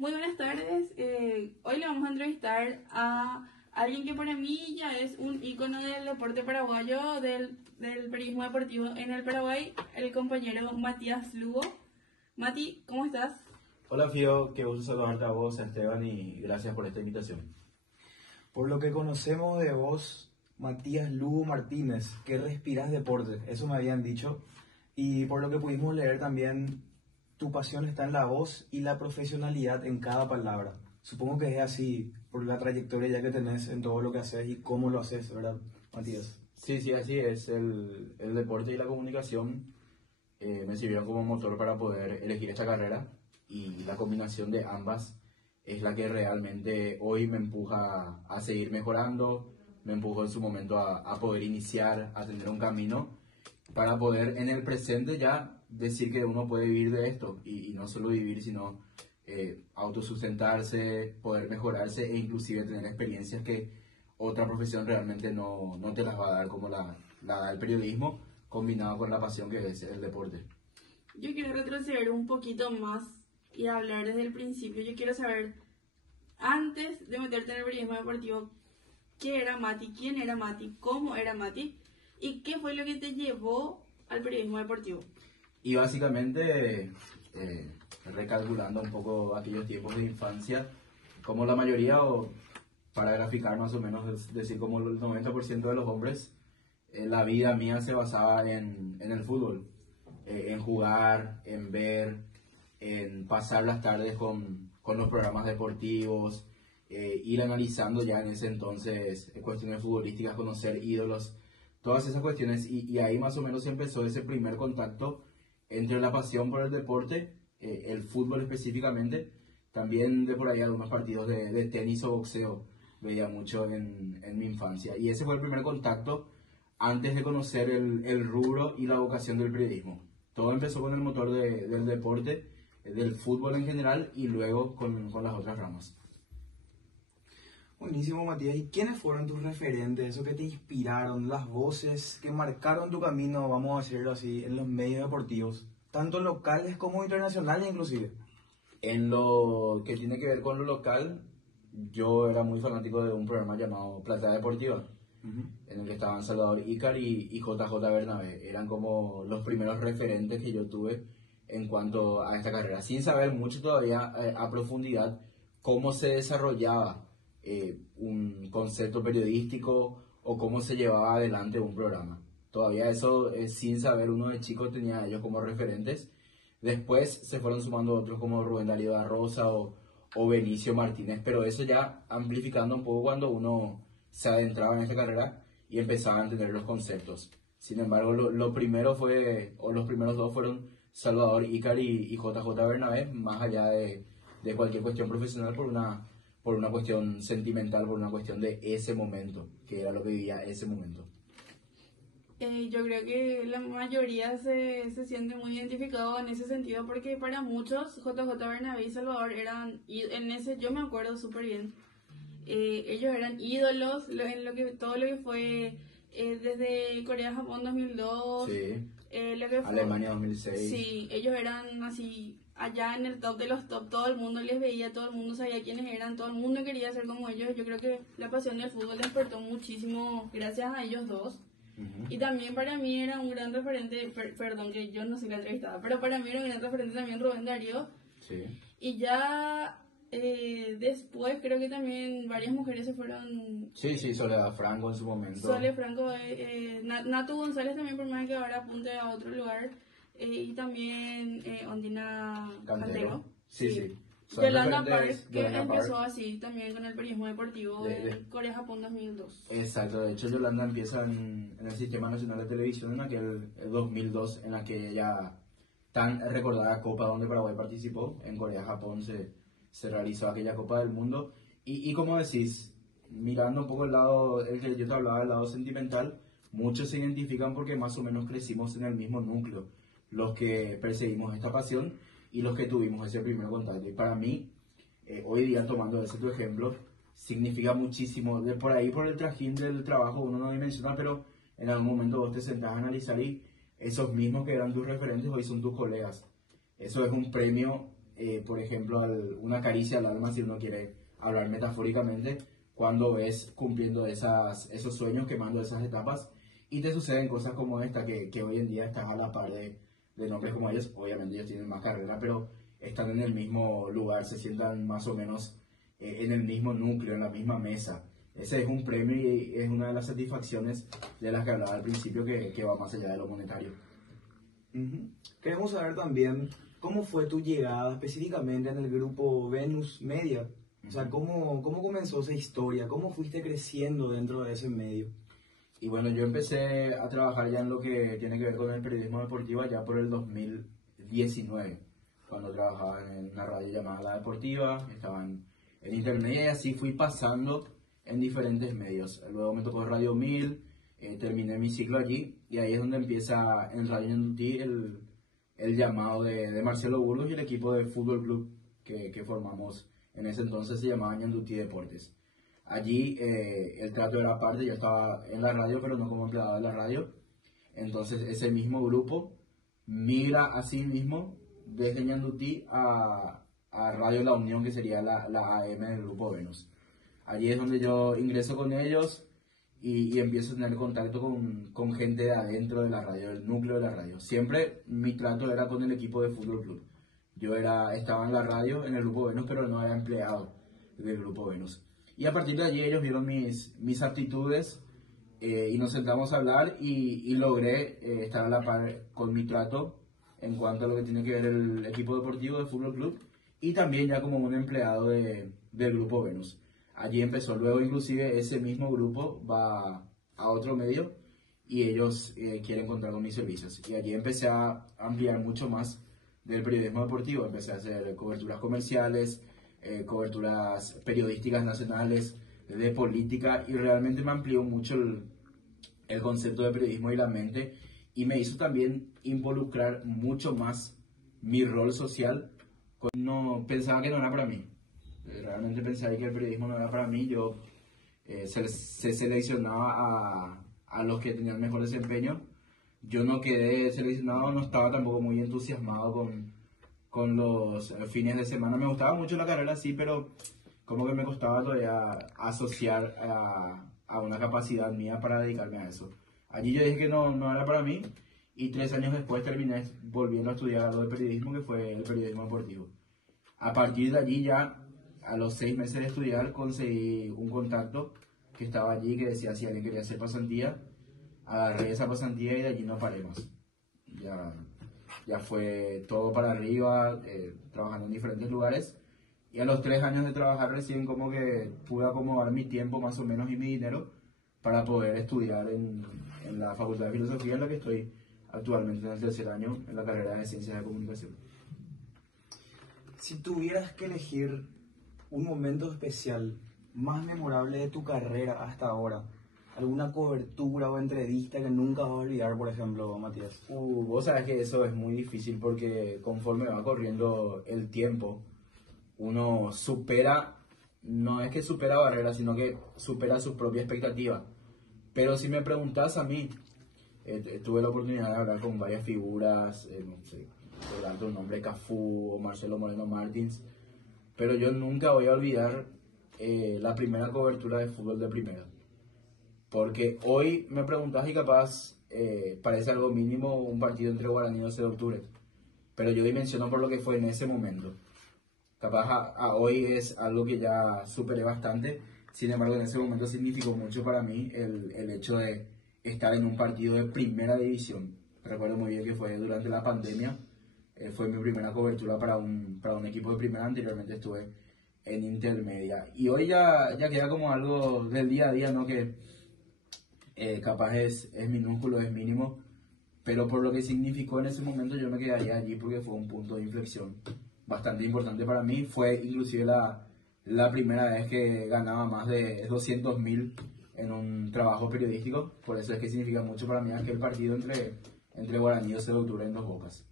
Muy buenas tardes. Hoy le vamos a entrevistar a alguien que para mí ya es un ícono del deporte paraguayo, del periodismo deportivo en el Paraguay, el compañero Matías Lugo. Mati, ¿cómo estás? Hola Fío, qué gusto saludarte a vos, a Esteban, y gracias por esta invitación. Por lo que conocemos de vos, Matías Lugo Martínez, que respirás deporte, eso me habían dicho, y por lo que pudimos leer también, tu pasión está en la voz y la profesionalidad en cada palabra. Supongo que es así, por la trayectoria ya que tenés en todo lo que haces y cómo lo haces, ¿verdad, Matías? Sí, así es. El deporte y la comunicación me sirvieron como motor para poder elegir esta carrera, y la combinación de ambas es la que realmente hoy me empuja a seguir mejorando, me empujó en su momento a poder iniciar, a tener un camino para poder en el presente ya decir que uno puede vivir de esto, y no solo vivir, sino autosustentarse, poder mejorarse e inclusive tener experiencias que otra profesión realmente no te las va a dar, como la da el periodismo, combinado con la pasión que es el deporte. Yo quiero retroceder un poquito más y hablar desde el principio. Yo quiero saber, antes de meterte en el periodismo deportivo, ¿qué era Mati? ¿Quién era Mati? ¿Cómo era Mati? ¿Y qué fue lo que te llevó al periodismo deportivo? Y básicamente, recalculando un poco aquellos tiempos de infancia, como la mayoría, o para graficar más o menos, decir como el 90% de los hombres, la vida mía se basaba en el fútbol, en jugar, en ver, en pasar las tardes con los programas deportivos, ir analizando ya en ese entonces cuestiones futbolísticas, conocer ídolos, todas esas cuestiones, y ahí más o menos empezó ese primer contacto entre la pasión por el deporte, el fútbol específicamente, también de por ahí algunos partidos de tenis o boxeo veía mucho en mi infancia, y ese fue el primer contacto antes de conocer el rubro y la vocación del periodismo. Todo empezó con el motor del deporte, del fútbol en general, y luego con las otras ramas. Buenísimo, Matías. ¿Y quiénes fueron tus referentes, esos que te inspiraron, las voces que marcaron tu camino, vamos a decirlo así, en los medios deportivos, tanto locales como internacionales inclusive? En lo que tiene que ver con lo local, yo era muy fanático de un programa llamado Platea Deportiva, en el que estaban Salvador Ícar y JJ Bernabé. Eran como los primeros referentes que yo tuve en cuanto a esta carrera, sin saber mucho todavía a profundidad cómo se desarrollaba un concepto periodístico o cómo se llevaba adelante un programa. Todavía eso, sin saber, uno de chicos tenía a ellos como referentes. Después se fueron sumando otros como Rubén Darío da Rosa o Benicio Martínez, pero eso ya amplificando un poco cuando uno se adentraba en esta carrera y empezaba a entender los conceptos. Sin embargo, lo primero fue, o los primeros dos fueron Salvador Ícar y JJ Bernabé, más allá de cualquier cuestión profesional, por una cuestión sentimental, por una cuestión de ese momento, que era lo que vivía ese momento. Yo creo que la mayoría se siente muy identificado en ese sentido, porque para muchos JJ Bernabé y Salvador eran, en ese yo me acuerdo súper bien, ellos eran ídolos todo lo que fue desde Corea-Japón 2002, Sí. Lo que fue Alemania 2006. Sí, ellos eran así allá en el top de los top, todo el mundo les veía, todo el mundo sabía quiénes eran, todo el mundo quería ser como ellos. Yo creo que la pasión del fútbol despertó muchísimo gracias a ellos dos. Y también para mí era un gran referente, perdón que yo no soy la entrevistada, pero para mí era un gran referente también Rubén Darío. Sí. Y ya después creo que también varias mujeres se fueron. Sí, Soledad Franco en su momento. Sole Franco, Natu González también, por más que ahora apunte a otro lugar, y también Ondina Cantero. Sí. Yolanda Park, que empezó así también con el periodismo deportivo en Corea-Japón 2002. Exacto, de hecho Yolanda empieza en el Sistema Nacional de Televisión en aquel 2002, en aquella tan recordada Copa donde Paraguay participó. En Corea-Japón se realizó aquella Copa del Mundo, y como decís, mirando un poco el lado, el que yo te hablaba, el lado sentimental, muchos se identifican porque más o menos crecimos en el mismo núcleo, los que perseguimos esta pasión y los que tuvimos ese primer contacto. Y para mí, hoy día, tomando ese tu ejemplo, significa muchísimo. De por ahí, por el trajín del trabajo, uno no dimensiona, pero en algún momento vos te sentás a analizar y esos mismos que eran tus referentes hoy son tus colegas. Eso es un premio por ejemplo, una caricia al alma, si uno quiere hablar metafóricamente, cuando ves cumpliendo esos sueños, quemando esas etapas, y te suceden cosas como esta, que hoy en día estás a la par de nombres como ellos. Obviamente ellos tienen más carrera, pero están en el mismo lugar, se sientan más o menos en el mismo núcleo, en la misma mesa. Ese es un premio y es una de las satisfacciones de las que hablaba al principio, que va más allá de lo monetario. Queremos saber también cómo fue tu llegada específicamente en el grupo Venus Media. O sea, ¿cómo comenzó esa historia? ¿Cómo fuiste creciendo dentro de ese medio? Y bueno, yo empecé a trabajar ya en lo que tiene que ver con el periodismo deportivo ya por el 2019, cuando trabajaba en una radio llamada La Deportiva, estaba en internet, y así fui pasando en diferentes medios. Luego me tocó Radio 1000, terminé mi ciclo allí, y ahí es donde empieza en Radio Ñandutí el llamado de Marcelo Burgos y el equipo de fútbol club que formamos en ese entonces, se llamaba Ñandutí Deportes. Allí el trato era aparte, yo estaba en la radio, pero no como empleado de la radio. Entonces ese mismo grupo migra a sí mismo desde Ñandutí a Radio La Unión, que sería la AM del grupo Venus. Allí es donde yo ingreso con ellos y empiezo a tener contacto con gente de adentro de la radio, del núcleo de la radio. Siempre mi trato era con el equipo de fútbol club. Yo estaba en la radio, en el grupo Venus, pero no era empleado del grupo Venus. Y a partir de allí ellos vieron mis aptitudes y nos sentamos a hablar y logré estar a la par con mi trato en cuanto a lo que tiene que ver el equipo deportivo de fútbol club, y también ya como un empleado del grupo Venus. Allí empezó. Luego inclusive ese mismo grupo va a otro medio y ellos quieren contar con mis servicios. Y allí empecé a ampliar mucho más del periodismo deportivo. Empecé a hacer coberturas comerciales, coberturas periodísticas nacionales, de política, y realmente me amplió mucho el concepto de periodismo y la mente, y me hizo también involucrar mucho más mi rol social. No pensaba que no era para mí, realmente pensaba que el periodismo no era para mí. Yo se seleccionaba a los que tenían mejor desempeño. Yo no quedé seleccionado, no estaba tampoco muy entusiasmado con los fines de semana. Me gustaba mucho la carrera, sí, pero como que me costaba todavía asociar a una capacidad mía para dedicarme a eso. Allí yo dije que no era para mí, y 3 años después terminé volviendo a estudiar algo de periodismo, que fue el periodismo deportivo. A partir de allí ya, a los 6 meses de estudiar, conseguí un contacto que estaba allí, que decía si alguien quería hacer pasantía. Agarré esa pasantía y de allí no paré más. Ya fue todo para arriba, trabajando en diferentes lugares. Y a los 3 años de trabajar recién como que pude acomodar mi tiempo más o menos y mi dinero para poder estudiar en la Facultad de Filosofía, en la que estoy actualmente en el 3er año en la carrera de Ciencias de Comunicación. Si tuvieras que elegir un momento especial más memorable de tu carrera hasta ahora, alguna cobertura o entrevista que nunca vas a olvidar, por ejemplo, Matías. Vos sabés que eso es muy difícil, porque conforme va corriendo el tiempo, uno supera, no es que supera barreras, sino que supera su propia expectativa. Pero si me preguntás a mí, tuve la oportunidad de hablar con varias figuras, no sé, por darte un nombre, Cafú o Marcelo Moreno Martins, pero yo nunca voy a olvidar la primera cobertura de fútbol de primera. Porque hoy me preguntás y capaz parece algo mínimo un partido entre Guaraní y 12 de octubre, pero yo dimensiono por lo que fue en ese momento. Capaz a hoy es algo que ya superé bastante. Sin embargo, en ese momento significó mucho para mí el hecho de estar en un partido de primera división. Recuerdo muy bien que fue durante la pandemia. Fue mi primera cobertura para un equipo de primera. Anteriormente estuve en intermedia. Y hoy ya queda como algo del día a día, ¿no? Que capaz es minúsculo, es mínimo. Pero por lo que significó en ese momento, yo me quedaría allí porque fue un punto de inflexión bastante importante para mí. Fue inclusive la primera vez que ganaba más de 200.000 en un trabajo periodístico. Por eso es que significa mucho para mí aquel partido entre Guaraní y 12 de octubre en Dos Bocas.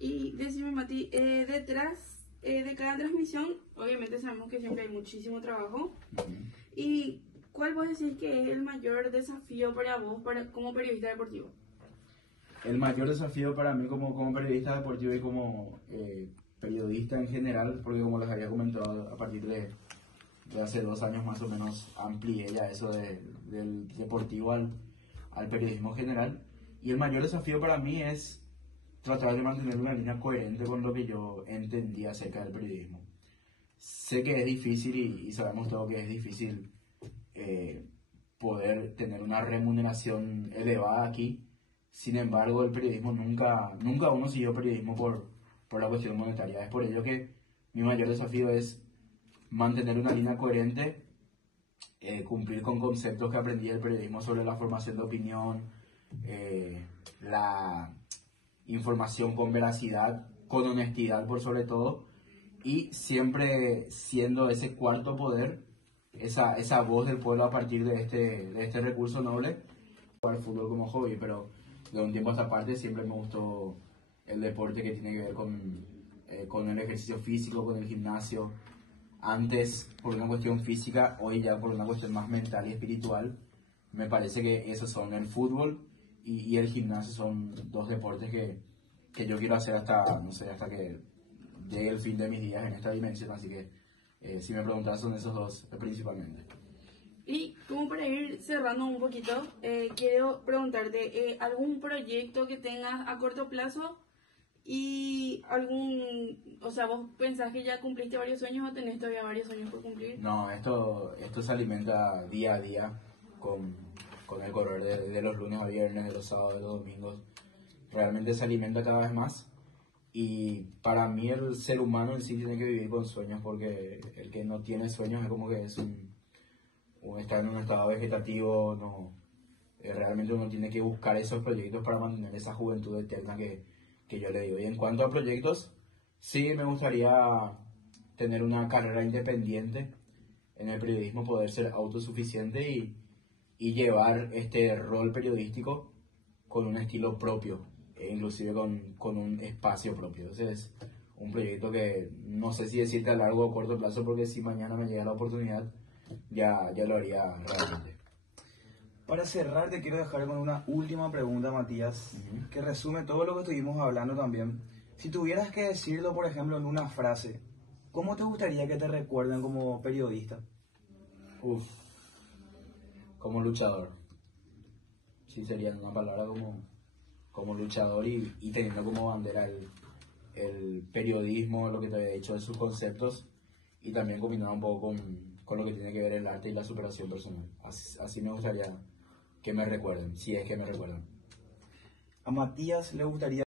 Y decime, Mati, detrás de cada transmisión, obviamente sabemos que siempre hay muchísimo trabajo. ¿Y cuál vos decís que es el mayor desafío para vos como periodista deportivo? El mayor desafío para mí como periodista deportivo y como periodista en general, porque como les había comentado, a partir de hace 2 años más o menos amplié ya eso del deportivo al periodismo general. Y el mayor desafío para mí es tratar de mantener una línea coherente con lo que yo entendía acerca del periodismo. Sé que es difícil y sabemos todos que es difícil poder tener una remuneración elevada aquí. Sin embargo, el periodismo nunca uno siguió periodismo por la cuestión monetaria. Es por ello que mi mayor desafío es mantener una línea coherente, cumplir con conceptos que aprendí del periodismo sobre la formación de opinión, la información con veracidad, con honestidad por sobre todo, y siempre siendo ese cuarto poder, esa voz del pueblo a partir de este recurso noble. Jugar fútbol como hobby, pero de un tiempo a esta parte siempre me gustó el deporte que tiene que ver con el ejercicio físico, con el gimnasio. Antes por una cuestión física, hoy ya por una cuestión más mental y espiritual. Me parece que esos son el fútbol y el gimnasio, son 2 deportes que yo quiero hacer hasta que llegue el fin de mis días en esta dimensión. Así que si me preguntas, son esos 2 principalmente. Y como para ir cerrando un poquito, quiero preguntarte, ¿algún proyecto que tengas a corto plazo? Y o sea, ¿vos pensás que ya cumpliste varios sueños o tenés todavía varios sueños por cumplir? No, esto se alimenta día a día con el correr de los lunes a viernes, de los sábados, de los domingos. Realmente se alimenta cada vez más. Y para mí el ser humano en sí tiene que vivir con sueños, porque el que no tiene sueños es como que es está en un estado vegetativo. No, realmente uno tiene que buscar esos proyectos para mantener esa juventud eterna que yo le digo. Y en cuanto a proyectos, sí me gustaría tener una carrera independiente en el periodismo, poder ser autosuficiente y llevar este rol periodístico con un estilo propio, e inclusive con un espacio propio. Entonces, un proyecto que no sé si decirte a largo o corto plazo, porque si mañana me llega la oportunidad, ya lo haría realmente. Para cerrar, te quiero dejar con una última pregunta, Matías, que resume todo lo que estuvimos hablando también. Si tuvieras que decirlo, por ejemplo, en una frase, ¿cómo te gustaría que te recuerden como periodista? Como luchador. Sí, sería una palabra como luchador y teniendo como bandera el periodismo, lo que te había dicho de sus conceptos, y también combinado un poco con lo que tiene que ver el arte y la superación personal. Así me gustaría que me recuerden, si es que me recuerdan. A Matías le gustaría